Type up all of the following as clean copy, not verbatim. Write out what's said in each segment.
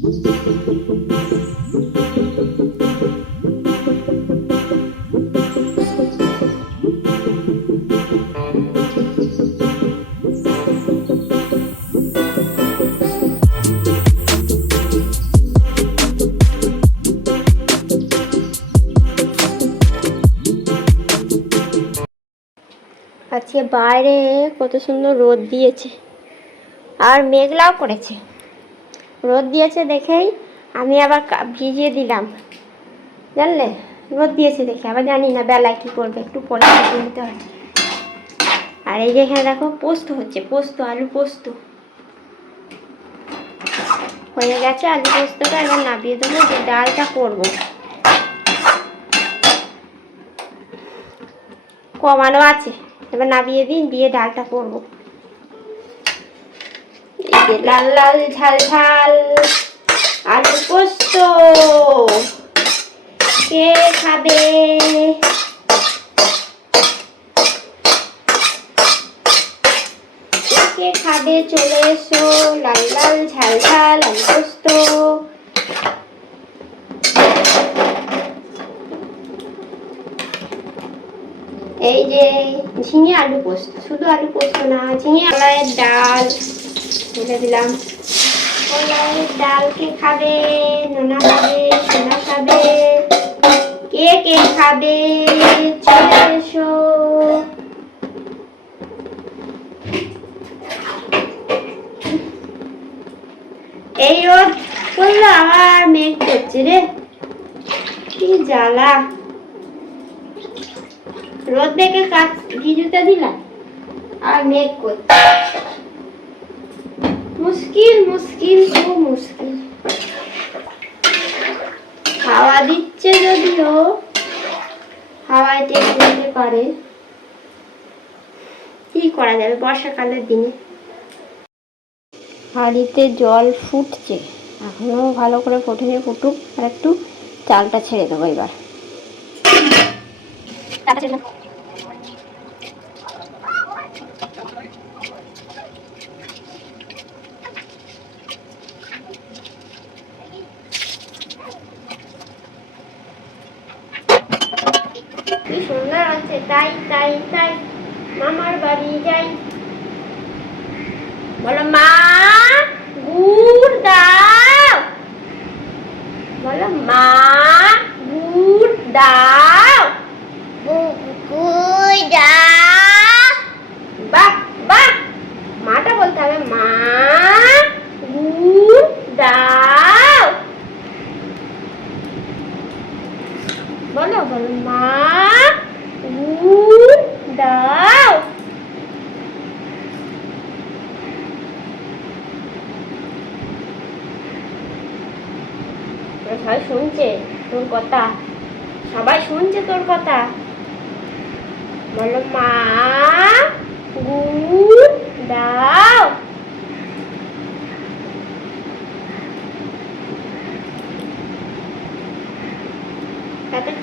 আজকে বাইরে কত সুন্দর রোদ দিয়েছে আর মেঘলাও করেছে। রোদ দিয়েছে দেখেই আমি আবার ভিজিয়ে দিলাম, জানলে? রোদ দিয়েছে দেখে আবার জানি না বেলায় কী করবে, একটু পরে ভিজিয়ে নিতে হয়। আর এই যে এখানে দেখো পোস্ত হচ্ছে, পোস্ত, আলু পোস্ত হয়ে গেছে। আলু পোস্তটা এবার নামিয়ে দেবো, যে ডালটা করবো কমানো আছে, এবার নামিয়ে দিন, দিয়ে ডালটা করবো। এই যে লাল লাল ঝাল ঝাল আলু পোস্ত, কে খাবে? কে খাবে চলে এসো, লাল লাল ঝাল ঝাল আলু পোস্ত। এই যে ঝিঙে আলু পোস্ত, শুধু আলু পোস্ত না, ঝিঙে কলাইয়ের ডাল বলে দিলাম। কলাইয়ের ডাল কে খাবে? নোনা খাবে, সোনা খাবে, কে কে খাবে চলে এসো। এই রোদ করলো আবার মেঘ করছে রে, কি জ্বালা। রোদ দেখে কাজ ভিজুতে দিলাম আর মেঘ করছে, মুশকিল মুশকিল খুব মুশকিল। হাওয়া দিচ্ছে যদিও, হাওয়ায় টেনে পারে, কি করা যাবে বর্ষাকালের দিনে। হাঁড়িতে জল ফুটছে, এখনো ভালো করে ফোটেনি, ফুটুক আর একটু। চালটা ছেড়ে দেবো এবার। কি সুন্দর আছে, তাই তাই তাই মামার বাড়ি যাই। বলো মা গুড় দাও, বলো মা গুড় দাও, গুড় দাও। বাহ বাহ, মাটা বলতে হবে, মা গুড় দাও। বলো বলো মা গুড় দাও। সবাই শুনছে তোর কথা, সবাই শুনছে তোর কথা। বলো মা গুড় দাও।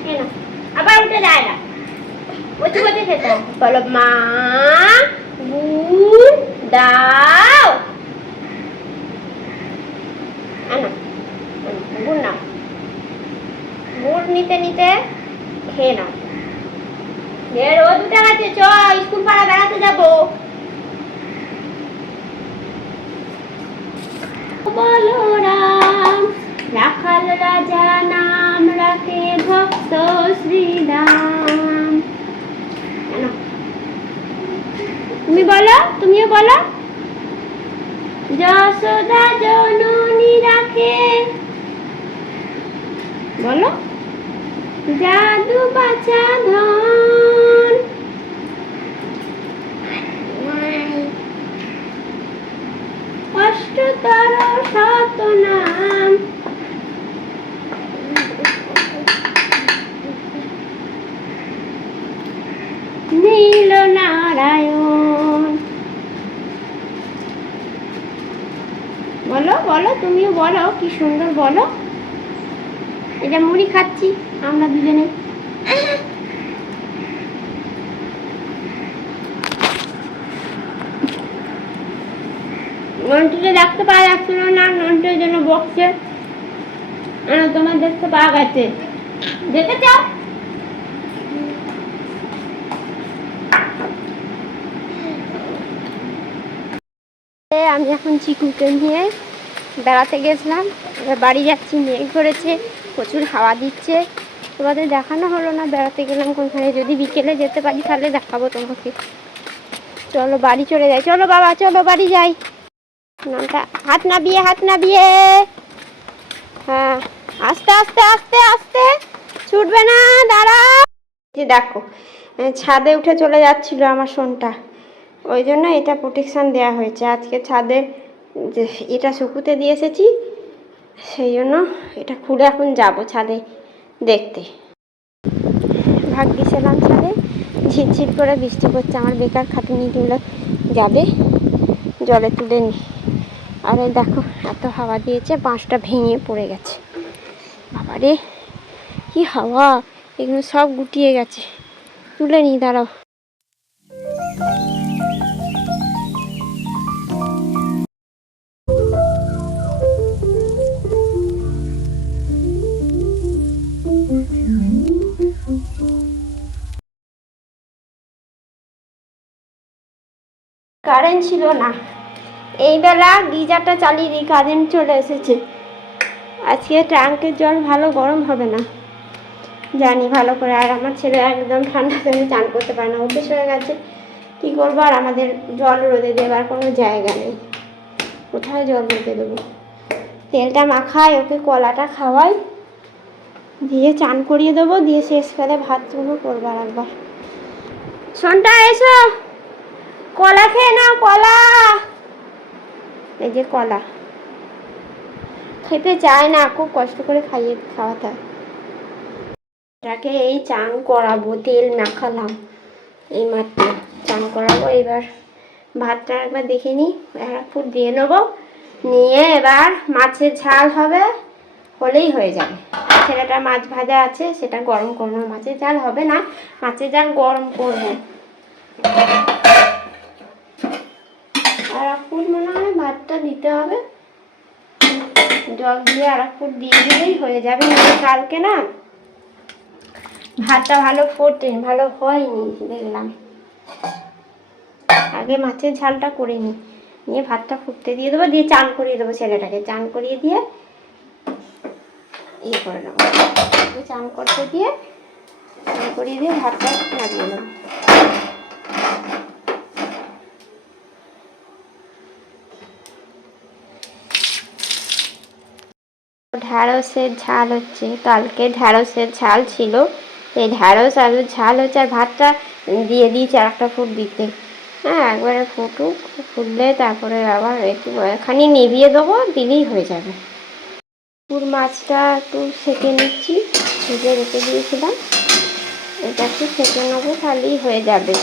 খেয়ে না, আবার উঠে যায় না, বসে বসে খেতে। বলো মা গুড় দাও। গুড় নাও, গুড় নিতে নিতে খেয়ে নাও। রোদ উঠে গেছে, চ স্কুল পাড়া বেড়াতে যাবো। বলো রাম রাখাল রাজা নাম রাখে ভক্ত শ্রীরাম। তুমি বলো, তুমিও বলো। যশোদা জননী রাখে, বলো জাদু বাছা ধন। অষ্টতর শতনাম, নীল নারায়ণ। বলো বলো, তুমিও বলো, কি সুন্দর বলো। এটা মুড়ি খাচ্ছি আমরা দুজনে। নন্টুকে দেখতে পাওয়া যাচ্ছিল না, নন্টুর জন্য বকছে। তোমার দেখতে পাওয়া গেছে, দেখে চাও। আমি এখন চিকুকে নিয়ে বেড়াতে গেছিলাম, এবার বাড়ি যাচ্ছি। মেঘ ধরেছে, প্রচুর হাওয়া দিচ্ছে। তোমাদের দেখানো হলো না বেড়াতে গেলাম কোনখানে। যদি বিকেলে যেতে পারি তাহলে দেখাবো তোমাকে। চলো বাড়ি চলে যাই, চলো বাবা চলো বাড়ি যাই। নামটা হাত নাবিয়ে, হাত নাবিয়ে। হ্যাঁ, আস্তে আস্তে আস্তে আস্তে, ছুটবে না, দাঁড়াও। দেখো ছাদে উঠে চলে যাচ্ছিল আমার সোনটা, ওই জন্য এটা প্রোটেকশান দেওয়া হয়েছে। আজকে ছাদে এটা শুকুতে দিয়ে এসেছি, সেই জন্য এটা খুলে এখন যাবো ছাদে দেখতে। ভাগ দিয়েছিলাম ছাদে, ঝিরঝির করে বৃষ্টি পড়ছে। আমার বেকার খাটুনিগুলো যাবে, জলে তুলে নি। আরে দেখো এত হাওয়া দিয়েছে, বাঁশটা ভেঙে পড়ে গেছে। বাবারে কি হাওয়া, এগুলো সব গুটিয়ে গেছে। তুলে নি, দাঁড়াও। কারেন্ট ছিল না, এই বেলা গিজারটা চালিয়ে দিই, কারেন্ট চলে এসেছে। আজকে ট্যাঙ্কের জল ভালো গরম হবে না জানি ভালো করে। আর আমার ছেলে একদম ঠান্ডা জলে চান করতে পারে না, অভ্যেস হয়ে গেছে। কী করবো, আর আমাদের জল রোদে দেবার কোনো জায়গা নেই, কোথায় জল রোদে দেবো। তেলটা মাখাই, ওকে কলাটা খাওয়াই, দিয়ে চান করিয়ে দেবো, দিয়ে শেষ করে ভাত চুনো করবার একবার। শোনটা এসো, কলা খেয়ে নাও, কলা। এই যে কলা খেতে চায় না, খুব কষ্ট করে খাওয়াতে হয়। এটাকে এই চান করাবো, তেল মাখালাম, এই মাত্র চান করাবো। এবার ভাতটা একবার দেখে নিই, এক ফুট দিয়ে নেবো, নিয়ে এবার মাছের ঝাল হবে, হলেই হয়ে যাবে। ছেলেটা মাছ ভাজা আছে, সেটা গরম করবো। মাছের ঝাল হবে না, মাছের ঝাল গরম করবো। আর এক ফুট মনে হয় ভাতটা দিতে হবে, জল দিয়ে আর এক ফুট দিয়ে দিলেই হয়ে যাবে। কালকে না ভাতটা ভালো ফোটে, ভালো হয়নি দেখলাম। আগে মাছের ঝালটা করে নিই, নিয়ে ভাতটা ফুটতে দিয়ে দেবো, দিয়ে চান করিয়ে দেবো ছেলেটাকে। চান করিয়ে দিয়ে ইয়ে করে নেবো, চান করতে দিয়ে চান করিয়ে দিয়ে ভাতটা নামিয়ে নেবো। ঢ্যাঁড়সের ঝাল হচ্ছে, কালকে ঢ্যাঁড়সের ঝাল ছিল, এই ঢ্যাঁড়স আলুর ঝাল হচ্ছে। আর ভাতটা দিয়ে দিয়েছি আর একটা ফুট দিতে। হ্যাঁ, একবারে ফুটুক, ফুটলে তারপরে আবার একটু এখানে নিভিয়ে দেবো, দিলেই হয়ে যাবে। পুর মাছটা একটু সেঁকে নিচ্ছি, ভেজে রেখে দিয়েছিলাম, এটা একটু সেঁকে নেবো, তাহলেই হয়ে যাবে।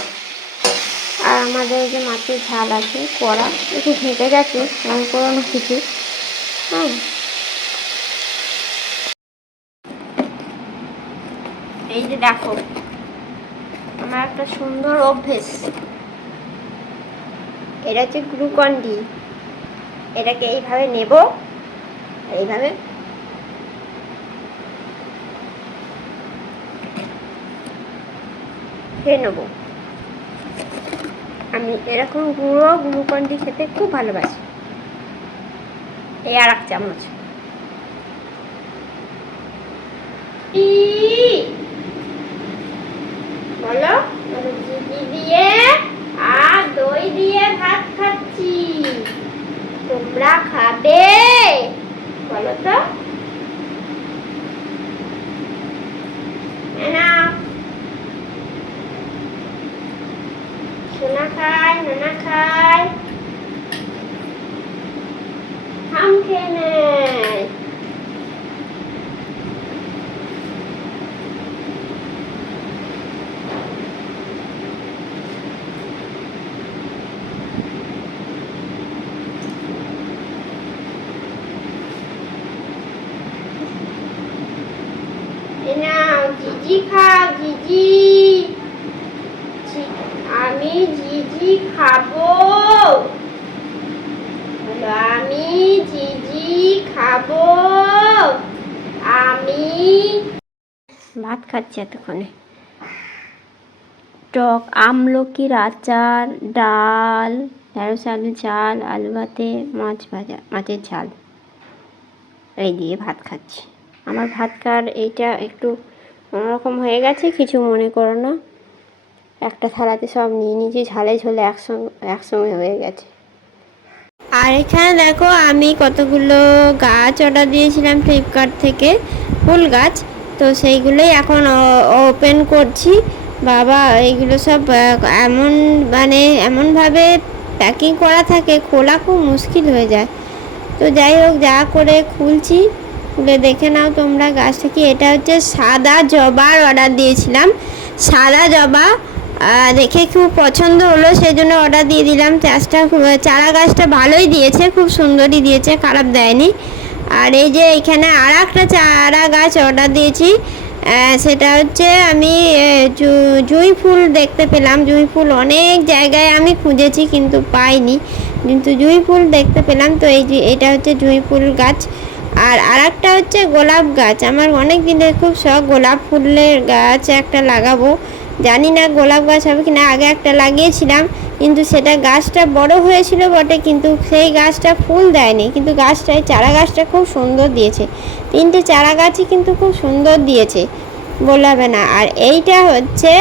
আর আমাদের যে মাছের ঝাল আছে কড়া, একটু ঘেঁটে গেছে, আমি করো না কিছু। হ্যাঁ, এই যে দেখো আমার একটা সুন্দর অভ্যেস, এটা হচ্ছে গ্লুকন-ডি। এটাকে এইভাবে নেব, এইভাবে খেয়ে নেবো। আমি এরকম গুঁড়ো গ্লুকন-ডি খেতে খুব ভালোবাসি। এই আর এক চামচ বলো, ঘি দিয়ে আর দই দিয়ে ভাত খাচ্ছি, তোমরা খাবে বলো তো? সোনা খায়, নানা খায়, হাম খেয়ে নেয়। নাও জিজি খাও, জিজি, আমি জিজি খাবো। খাবো। আমি ভাত খাচ্ছি এতক্ষণে। টক আমলকির আচার, ডাল, ঢেঁড়স আলু ঝাল, আলু ভাতে মাছ ভাজা, মাছের ঝাল, এই দিয়ে ভাত খাচ্ছি। আমার ভাত খাওয়ার এইটা একটু অন্যরকম হয়ে গেছে, কিছু মনে করো না। একটা থালাতে সব নিয়ে নিয়েছি, ঝালে ঝোলে একসঙ্গে হয়ে গেছে। আর এখানে দেখো আমি কতগুলো গাছ অর্ডার দিয়েছিলাম ফ্লিপকার্ট থেকে, ফুল গাছ, তো সেইগুলোই এখন ওপেন করছি। বাবা এইগুলো সব এমনভাবে প্যাকিং করা থাকে, খোলা খুব মুশকিল হয়ে যায়। তো যাই হোক, যা করে খুলছি, খুলে দেখে নাও তোমরা গাছটা কি। এটা হচ্ছে সাদা জবার অর্ডার দিয়েছিলাম, সাদা জবা দেখে খুব পছন্দ হলো, সেই জন্য অর্ডার দিয়ে দিলাম। চারা গাছটা ভালোই দিয়েছে, খুব সুন্দরই দিয়েছে, খারাপ দেয়নি। আর এই যে এখানে আর একটা চারা গাছ অর্ডার দিয়েছি, সেটা হচ্ছে আমি জুঁই ফুল দেখতে পেলাম। জুঁই ফুল অনেক জায়গায় আমি খুঁজেছি কিন্তু পাইনি, কিন্তু জুঁই ফুল দেখতে পেলাম। তো এটা হচ্ছে জুঁই ফুল গাছ। আর একটা হচ্ছে গোলাপ গাছ। আমার অনেক দিনের খুব শখ গোলাপ ফুলের গাছ একটা লাগাবো। জানি না গোলাপ গাছ হবে কিনা, আগে একটা লাগিয়েছিলাম কিন্তু সেটা গাছটা বড় হয়েছিল বটে, কিন্তু সেই গাছটা ফুল দেয়নি। কিন্তু চারা গাছটা খুব সুন্দর দিয়েছে, 3টে চারা গাছই কিন্তু খুব সুন্দর দিয়েছে, বলবে না। আর এইটা হচ্ছে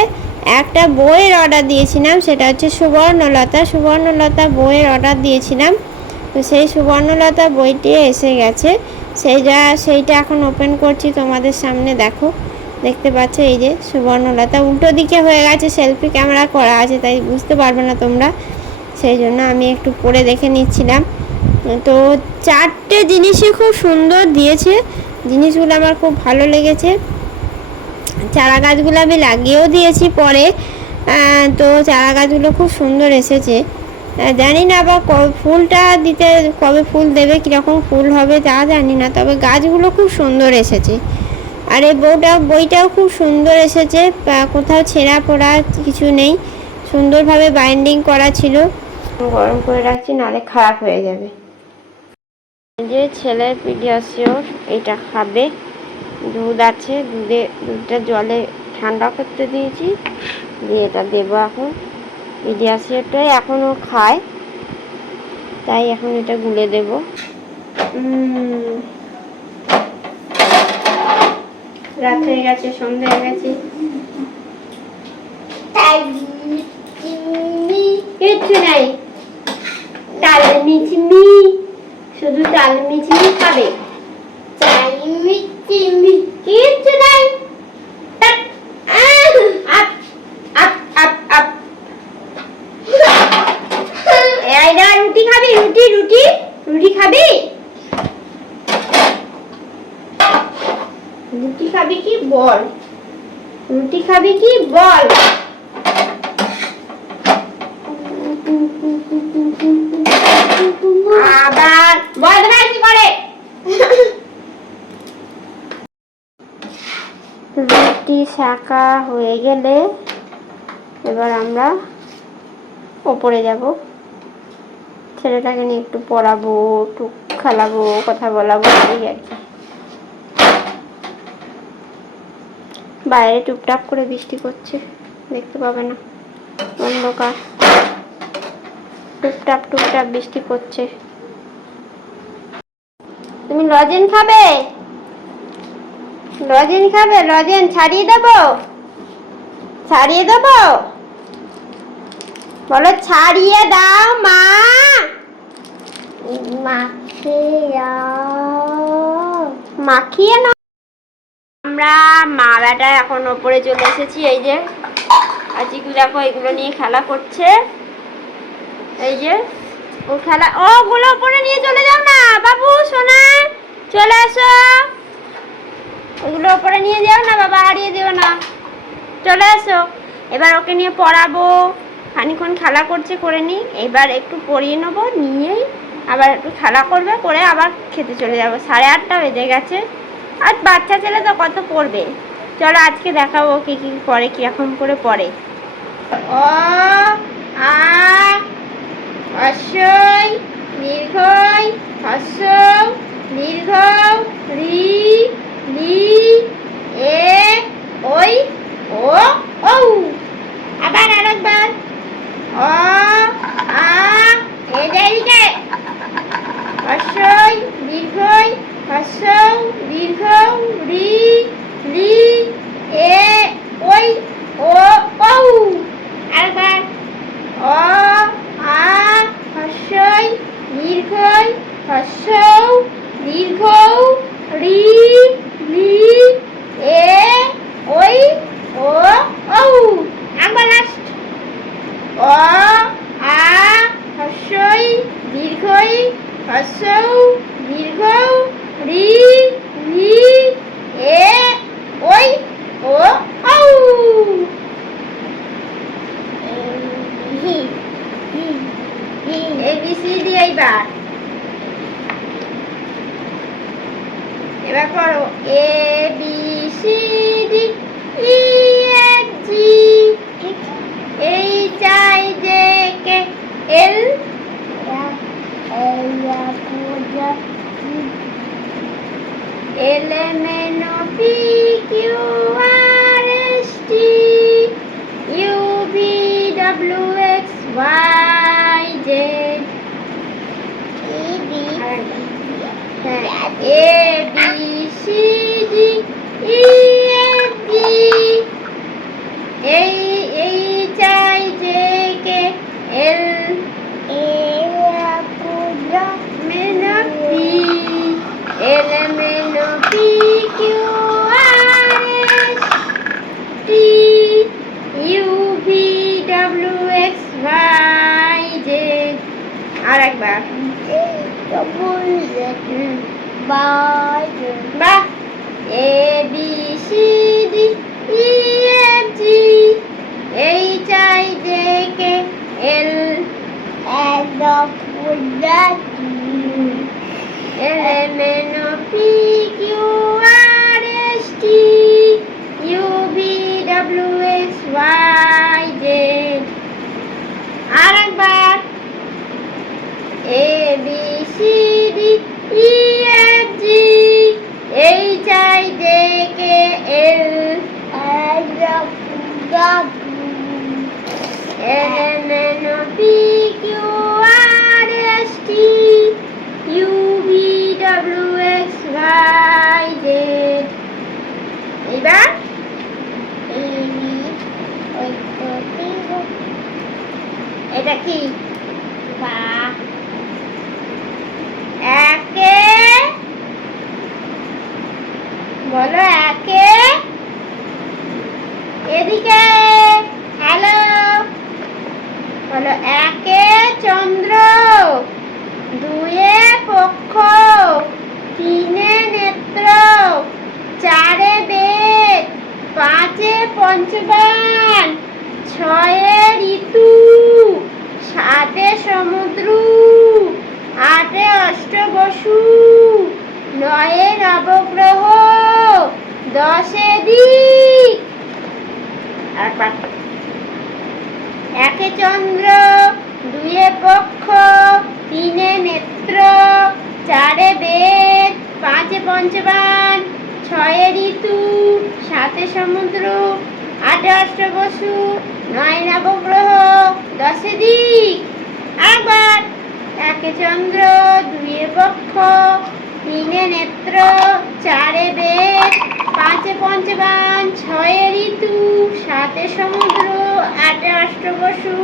একটা বইয়ের অর্ডার দিয়েছিলাম, সেটা হচ্ছে সুবর্ণলতা বইয়ের অর্ডার দিয়েছিলাম। তো সেই সুবর্ণলতা বইটি এসে গেছে, সেইটা এখন ওপেন করছি তোমাদের সামনে। দেখতে পাচ্ছ এই যে সুবর্ণলতা, উল্টো দিকে হয়ে গেছে, সেলফি ক্যামেরা করা আছে তাই বুঝতে পারবে না তোমরা, সেই জন্য আমি একটু পরে দেখে নিচ্ছিলাম। তো 4টে জিনিসই খুব সুন্দর দিয়েছে, জিনিসগুলো আমার খুব ভালো লেগেছে। চারা গাছগুলো আমি লাগিয়েও দিয়েছি পরে, তো চারা গাছগুলো খুব সুন্দর এসেছে। জানি না আবার ফুলটা দিতে কবে ফুল দেবে, কীরকম ফুল হবে তা জানি না, তবে গাছগুলো খুব সুন্দর এসেছে। আর এই বইটাও খুব সুন্দর এসেছে, কোথাও ছেঁড়া পোড়া কিছু নেই, সুন্দরভাবে বাইন্ডিং করা ছিল। গরম করে রাখছি, নাহলে খারাপ হয়ে যাবে। যে ছেলের পিডিয়াশিওর এটা খাবে, দুধ আছে, দুধটা জলে ঠান্ডা করতে দিয়েছি, দিয়ে এটা দেবো এখন। পিডিয়াশিওরটাই এখনও খায়, তাই এখন এটা গুলে দেবো। রাত হয়ে গেছে, সন্ধ্যা হয়ে গেছে, কিচ্ছু নাই। তাল মিচমি, শুধু তাল মিচমি খাবে, কিচ্ছু নাই। রুটি খাবি? রুটি খাবি? রুটি খাবি কি বল? রুটি খাবি কি বল? আবার বদমাইশি করে। রুটি শাকা হয়ে গেলে এবার আমরা ওপরে যাব, ছেলেটাকে নিয়ে একটু পড়াবো, একটু খেলাবো, কথা বলাবো, এই আর কি। বাইরে টুপটাপ করে বৃষ্টি করছে, দেখতে পাবে না, অন্ধকার, টুপটাপ বৃষ্টি পড়ছে। তুমি লজেন খাবে? লজেন ছাড়িয়ে দেবো? বলো ছাড়িয়ে দাও মা। মাখিয়ে না। আমরা মা বেটা এখন ওপরে চলে এসেছি। এই যে আজিকু দেখো, এগুলো নিয়ে খেলা করছে। এই যে ওগুলো ওপরে নিয়ে চলে যাও না বাবু, সোনা চলে আসো। ওগুলো ওপরে নিয়ে যাও না বাবা, হারিয়ে দিও না, চলে আসো। এবার ওকে নিয়ে পড়াবো, খানিক্ষণ খেলা করছে, করে নি। এবার একটু পড়িয়ে নেবো, নিয়েই আবার একটু খেলা করবে, করে আবার খেতে চলে যাবো। 8:30 বেজে গেছে। আর বাচ্চা ছেলে তো কত পড়বে। চলো আজকে দেখাবো কি পড়ে, কিরকম করে পড়ে। অ আ হস্যই দীর্ঘই হস্য দীর্ঘ রি লি এ ওই ও ঔ। আবার আরেকবার অ আ এদিকে হস্যই দীর্ঘই হস্যৌ দীর্ঘ রি লি এ ওই ও ঔ। আরেকবার অ আ হস্যই দীর্ঘই হস্যৌ দীর্ঘ রি লি এ ওই ও ঔ। আবার লাস্ট অ আ হস্যই দীর্ঘই হস্যৌ দীর্ঘ রি লি এ ওই ও ঔ। ABCD এবার করো ABCD EFG HIJK L LMNOPQRST UVWXYZ ABCD EFG HIJK L LMNOPQRST UVWXYZ। আর একবার বাহ ABCD EFG HIJK L LMNOPQRST UVWXYZ। আর একবার ABCD EFG HIJK L LMNOPQRST UVWXYZ। এবার এটা কি একে বলো একে এদিকে হ্যালো বলো একে চন্দ্র দুয়ে পক্ষ তিনে নেত্র চারে বেদ পাঁচে পঞ্চবান ছয়ে ঋতু সাতে সমুদ্র আটে অষ্টবসু নয়ে নবগ্রহ দশে দিক। একে চন্দ্র দুয়ে পক্ষ তিনে নেত্র চারে বেদ পাঁচে পঞ্চবান ছয়ে ঋতু সাতে সমুদ্র আটে অষ্টবসু নয় নবগ্রহ দশে দিক। একবার একে চন্দ্র দুয়ে পক্ষ তিনে নেত্র চারে বেদ পাঁচে পঞ্চবান ছয়ে ঋতু সাতে সমুদ্র আটে অষ্টবসু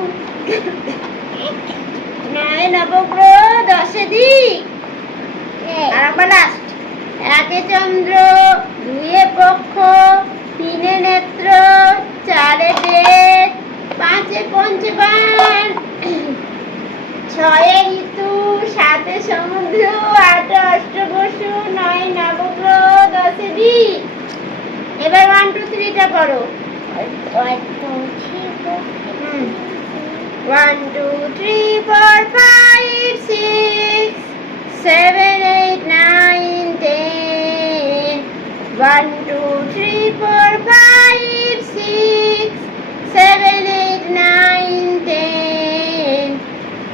নয় নবগ্রহ দশে দিক। আর একবার লাস্ট একে চন্দ্র দুয়ে পক্ষ তিনে নেত্র চারে বেদ পাঁচে পঞ্চবান ছয়ে ঋতু সাতে সমুদ্র আটে অষ্টবসু নয় নবগ্রহ দশে দিক। এবার 1 2 3 টা পড়ো 1 2 3 4 5 6 7 8 9 10 1 2 3 4 5 6 7 8 9 10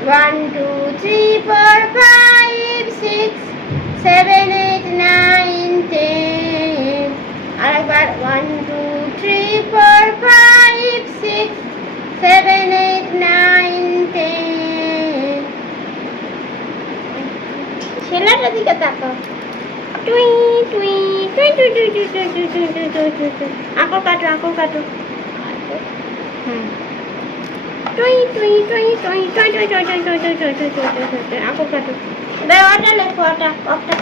1 2 3 4 5 6 7 ছেলেটার দিকে তাকাও। টুই টুই টুই টুই টুই টুই টুই টুই টুই টুই টুই টুই টুই। আঁকো কাটো, আঁকো কাটো। হ্যাঁ। টুই টুই টুই টুই টুই টুই টুই টুই টুই টুই টুই টুই টুই টুই টুই টুই। আঁকো কাটো। এবার ওটা লেখো,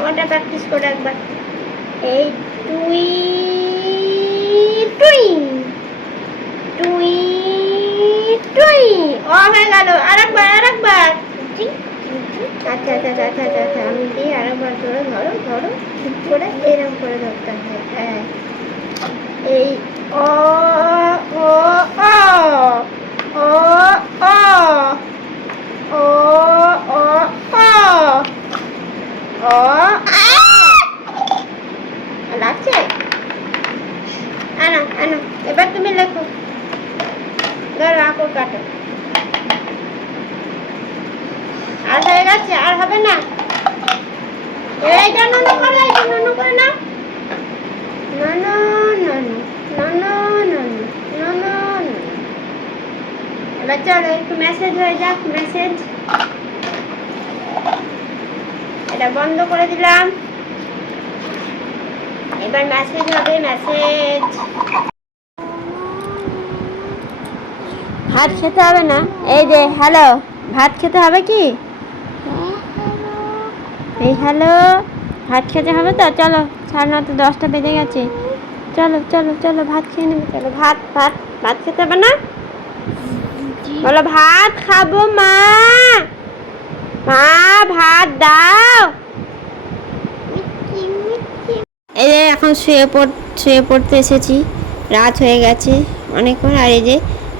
ওটা প্র্যাকটিস করে একবার। এই টুই টুই টুই টুই। ও হয়ে গেল। আরেকবার আরেকবার। আচ্ছা আচ্ছা আচ্ছা আচ্ছা আচ্ছা, আমি দিই আরেকবার। ধরো ধরো ধরো, ঠিক করে এরকম করে ধরতে হয়। হ্যাঁ, এই ও ও ও ও ও ও ও ও ও লাগছে। আনা আনা, এবার তুমি লেখো। ধরো, আঁকো কাটো। আর হয়ে গেছে, আর হবে না। এইটা নন করে, এইটা নন করে না। নন নন নন নন নন নন। এবার চলো একটু মেসেজ হয়ে যাক। মেসেজ, এটা বন্ধ করে দিলাম। এবার মেসেজ হবে। মেসেজ। ভাত খেতে হবে না? এই যে হ্যালো, ভাত খেতে হবে কি? এই হ্যালো, ভাত খেতে হবে তো? চলো, 9:30 10টা বেজে গেছে। চলো চলো চলো, ভাত খেয়ে নেবে। চলো, ভাত ভাত ভাত খেতে হবে না? বলো ভাত খাবো মা, মা ভাত দাও। এই যে এখন শুয়ে পড়তে এসেছি। রাত হয়ে গেছে অনেকক্ষণ। আর এই যে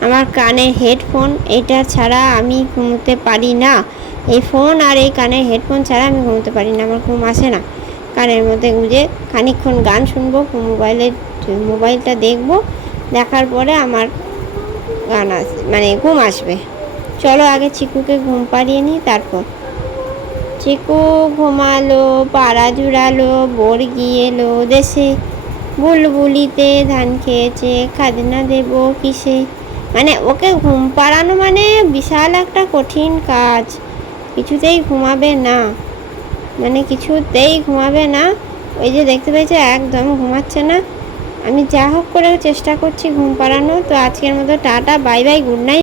আমার কানে হেডফোন, এটা ছাড়া আমি ঘুমোতে পারি না। এই ফোন আর এই কানের হেডফোন ছাড়া আমি ঘুমোতে পারি না। আমার ঘুম আসে না। কানের মধ্যে গুঁজে খানিকক্ষণ গান শুনবো, মোবাইলটা দেখবো। দেখার পরে আমার ঘুম আসবে। চলো আগে চিকুকে ঘুম পাড়িয়ে নিই, তারপর। চিকু ঘুমালো, পাড়া জুড়ালো, বর্গি এলো দেশে, বুলবুলিতে ধান খেয়েছে, খাজনা দেব কিসে। ওকে ঘুম পাড়ানো বিশাল একটা কঠিন কাজ। কিছুতেই ঘুমাবে না, কিছুতেই ঘুমাবে না। ওই যে দেখতে পেয়েছে, একদম ঘুমাচ্ছে না। আমি যা হোক করে চেষ্টা করছি ঘুম পাড়ানো। তো আজকের মতো tata, bye bye, good night.